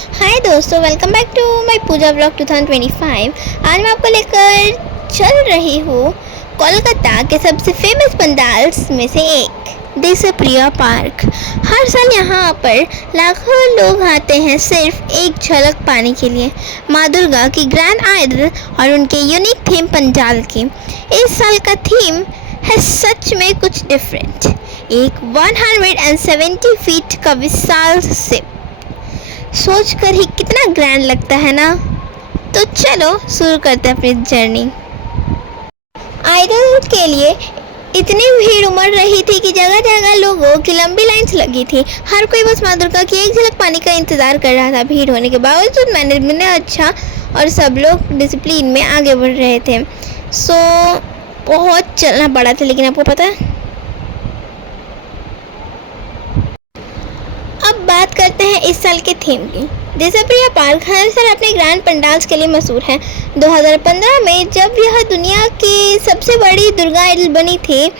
हाय दोस्तों, welcome back to my Puja blog 2025। आज मैं आपको लेकर चल रही हूँ कोलकाता के सबसे फेमस पंडाल्स में से एक, देशप्रिया पार्क। हर साल यहाँ पर लाखों लोग आते हैं सिर्फ एक झलक पाने के लिए माँ दुर्गा की ग्रैंड आइडल और उनके यूनिक थीम पंडाल की। इस साल का थीम है सच में कुछ डिफरेंट। एक 170 फीट का विशाल शिप, सोच कर ही कितना ग्रैंड लगता है ना। तो चलो शुरू करते हैं अपनी जर्नी। आइडल के लिए इतनी भीड़ उमड़ रही थी कि जगह जगह लोगों की लंबी लाइन्स लगी थी। हर कोई बस माँ दुर्गा की एक झलक पानी का इंतजार कर रहा था। भीड़ होने के बावजूद मैनेजमेंट अच्छा और सब लोग डिसिप्लिन में आगे बढ़ रहे थे। बहुत चलना पड़ा था। लेकिन आपको पता है, अब बात करते हैं इस साल के थीम की। देशप्रिया पार्क हर साल अपने ग्रैंड पंडाल्स के लिए मशहूर है। 2015 में जब यह दुनिया की सबसे बड़ी दुर्गा आइडल बनी थी,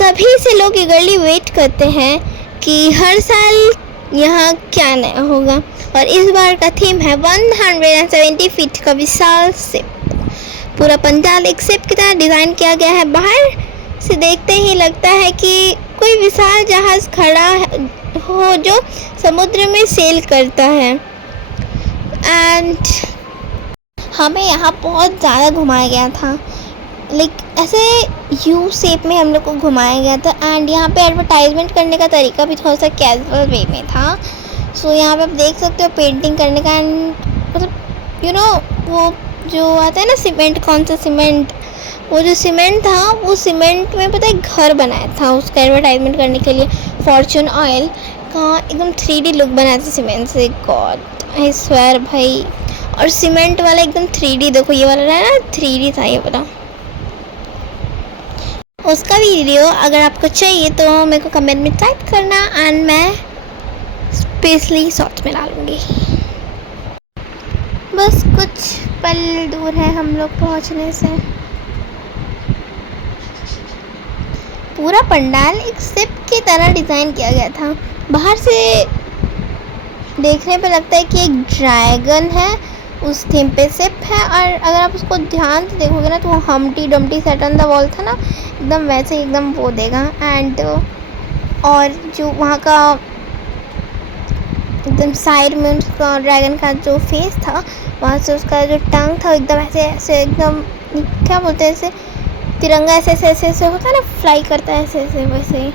तभी से लोग ईगरली वेट करते हैं कि हर साल यहाँ क्या नया होगा। और इस बार का थीम है 170 फीट का विशाल शिप। पूरा पंडाल एक शिप की तरह डिज़ाइन किया गया है। बाहर से देखते ही लगता है कि कोई विशाल जहाज़ खड़ा हो जो समुद्र में सेल करता है। एंड हमें यहाँ बहुत ज़्यादा घुमाया गया था, ऐसे यू शेप में हम लोग को घुमाया गया था। एंड यहाँ पे एडवर्टाइजमेंट करने का तरीका भी थोड़ा सा कैजुअल वे में था। यहाँ पे आप देख सकते हो पेंटिंग करने का। एंड मतलब वो जो आता है ना सीमेंट, कौन सा सीमेंट, वो जो सीमेंट था वो सीमेंट में पता है घर बनाया था उसका एडवर्टाइजमेंट करने के लिए। फॉर्चून ऑयल का एकदम 3D लुक बनाया था सीमेंट से। गॉड आई स्वेयर भाई। और सीमेंट वाला एकदम 3D, देखो ये वाला है ना 3D था ये वाला। उसका वीडियो अगर आपको चाहिए तो मेरे को कमेंट में टाइप करना एंड मैं स्पेशली शॉर्ट्स में डालूँगी। बस कुछ पल दूर है हम लोग पहुँचने से। पूरा पंडाल एक शिप की तरह डिज़ाइन किया गया था। बाहर से देखने पे लगता है कि एक ड्रैगन है, उस थीम पे शिप है। और अगर आप उसको ध्यान से देखोगे ना तो वो Humpty Dumpty set on the wall था ना, एकदम वैसे एकदम वो देगा। एंड और जो वहाँ का एकदम साइड में उसका ड्रैगन का जो फेस था, वहाँ से उसका जो टंग था एकदम ऐसे ऐसे एकदम क्या बोलते हैं, ऐसे तिरंगा ऐसे ऐसे ऐसे होता है ना, फ्लाई करता है ऐसे ऐसे वैसे।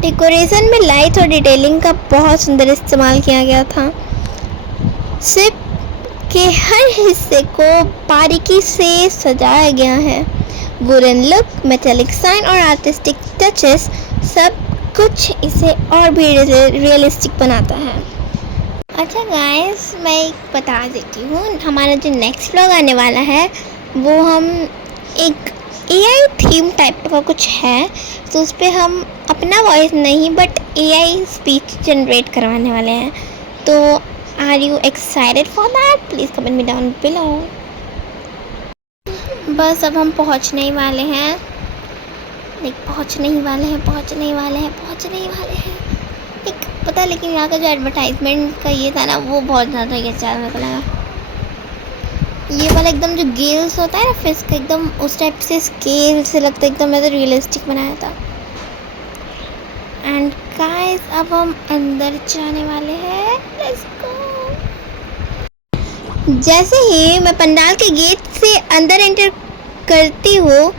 डेकोरेशन में लाइट और डिटेलिंग का बहुत सुंदर इस्तेमाल किया गया था। शिप के हर हिस्से को बारीकी से सजाया गया है। वुडन लुक, मेटालिक साइन और आर्टिस्टिक टचेस, सब कुछ इसे और भी रियलिस्टिक बनाता है। अच्छा गाइस, मैं एक बता देती हूँ, हमारा जो नेक्स्ट व्लॉग आने वाला है वो हम एक AI थीम टाइप का कुछ है। तो उस पर हम अपना वॉइस नहीं बट AI स्पीच जनरेट करवाने वाले हैं। तो are you excited for that? Please comment me down below. बस अब हम पहुंचने ही वाले हैं। पहुंचने ही वाले हैं। एक पता, लेकिन यहाँ का जो एडवर्टाइजमेंट का ये था ना, वो बहुत ज़्यादा ये अच्छा लगा। ये वाला एकदम जो गेल्स होता है ना फिश का, एकदम उस टाइप से स्केल से लगता है, एकदम ऐसे रियलिस्टिक बनाया था। एंड गाइस अब हम अंदर जाने वाले हैं। Let's go. जैसे ही मैं पंडाल के गेट से अंदर एंटर करती हूँ,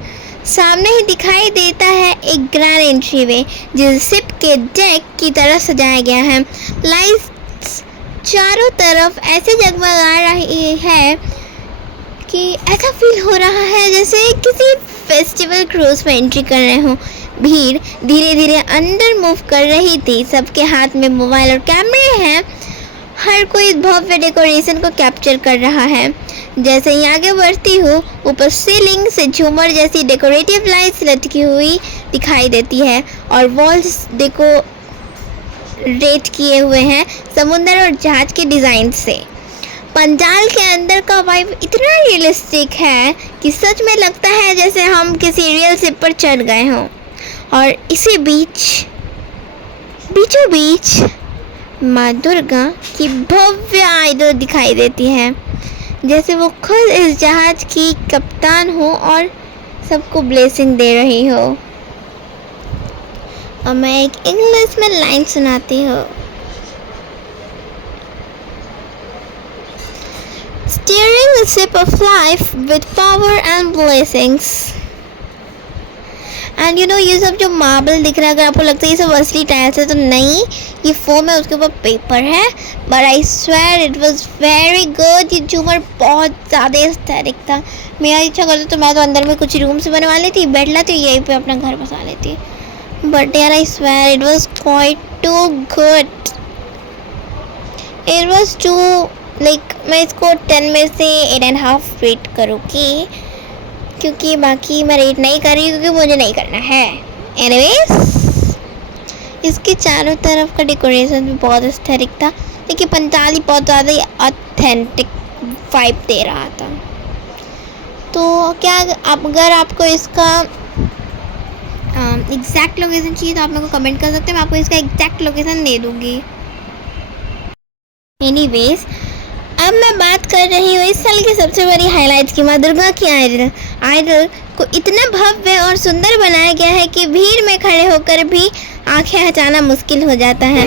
सामने ही दिखाई देता है एक ग्रैंड एंट्री वे, जिसे शिप के डेक की तरह सजाया गया है। लाइट्स चारों तरफ ऐसे जगमगा रही है कि ऐसा फील हो रहा है जैसे किसी फेस्टिवल क्रूज में एंट्री कर रहे हो। भीड़ धीरे धीरे अंदर मूव कर रही थी। सबके हाथ में मोबाइल और कैमरे हैं। हर कोई भव्य डेकोरेशन को कैप्चर कर रहा है। जैसे ही आगे बढ़ती हूँ, ऊपर सीलिंग से झूमर जैसी डेकोरेटिव लाइट्स लटकी हुई दिखाई देती है और वॉल्स डेकोरेट किए हुए हैं समुद्र और जहाज के डिज़ाइन से। पंडाल के अंदर का वाइब इतना रियलिस्टिक है कि सच में लगता है जैसे हम किसी रियल शिप पर चढ़ गए हों। और इसी बीचों बीच माँ दुर्गा की भव्य आइडल दिखाई देती है, जैसे वो खुद इस जहाज की कप्तान हो और सबको ब्लेसिंग दे रही हो। और मैं एक इंग्लिश में लाइन सुनाती हूँ। Steering the ship of life with power and blessings. And you know ये सब जो मार्बल दिख रहा है, अगर आपको लगता है ये सब असली टाइल्स है तो नहीं, ये फोम है, उसके ऊपर पेपर है। But I swear it was very good. ये झूमर बहुत ज़्यादा एस्थेटिक था। मेरा इच्छा करता तो मैं तो अंदर में कुछ रूम से बनवा लेती, बैठ लाती, यहीं पे अपना घर बसा लेती। बट यार I swear it was quite too good. It was too like मैं इसको 10 में से 8.5 रेट करूँगी, क्योंकि बाकी मैं रेट नहीं कर रही क्योंकि मुझे नहीं करना है। एनीवेज, इसके चारों तरफ का डेकोरेशन भी बहुत एस्थेटिक था, लेकिन पंताली बहुत ज़्यादा ऑथेंटिक वाइब दे रहा था। तो क्या अगर आपको इसका एग्जैक्ट लोकेशन चाहिए तो आप मेरे को कमेंट कर सकते हैं, मैं आपको इसका एग्जैक्ट लोकेशन दे दूँगी। एनीवेज, अब मैं बात कर रही हूँ इस साल की सबसे बड़ी हाईलाइट की, माँ दुर्गा की आइडल को इतना भव्य और सुंदर बनाया गया है कि भीड़ में खड़े होकर भी आंखें हटाना मुश्किल हो जाता है।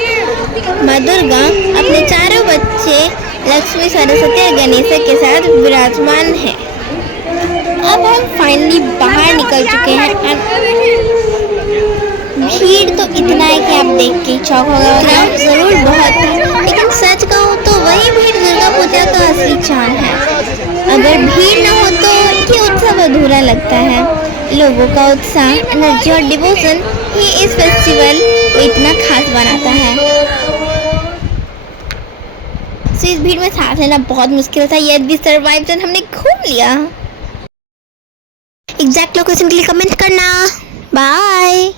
माँ दुर्गा अपने चारों बच्चे लक्ष्मी, सरस्वती और गणेश के साथ विराजमान है। अब हम फाइनली बाहर निकल चुके हैं। भीड़ तो इतना है कि आप देख के चौंक हो गए, जरूर बहुत है, लेकिन सच कहूँ तो वही भीड़ दुर्गा पूजा का असली चार्म है। अगर भीड़ न हो तो ये उत्सव अधूरा लगता है। लोगों का उत्साह, एनर्जी और डिवोशन ही इस फेस्टिवल को इतना खास बनाता है। तो इस भीड़ में सांस लेना बहुत मुश्किल था, यह भी सर्वाइव एंड हमने घूम लिया। एग्जैक्ट लोकेशन के लिए कमेंट करना। बाय।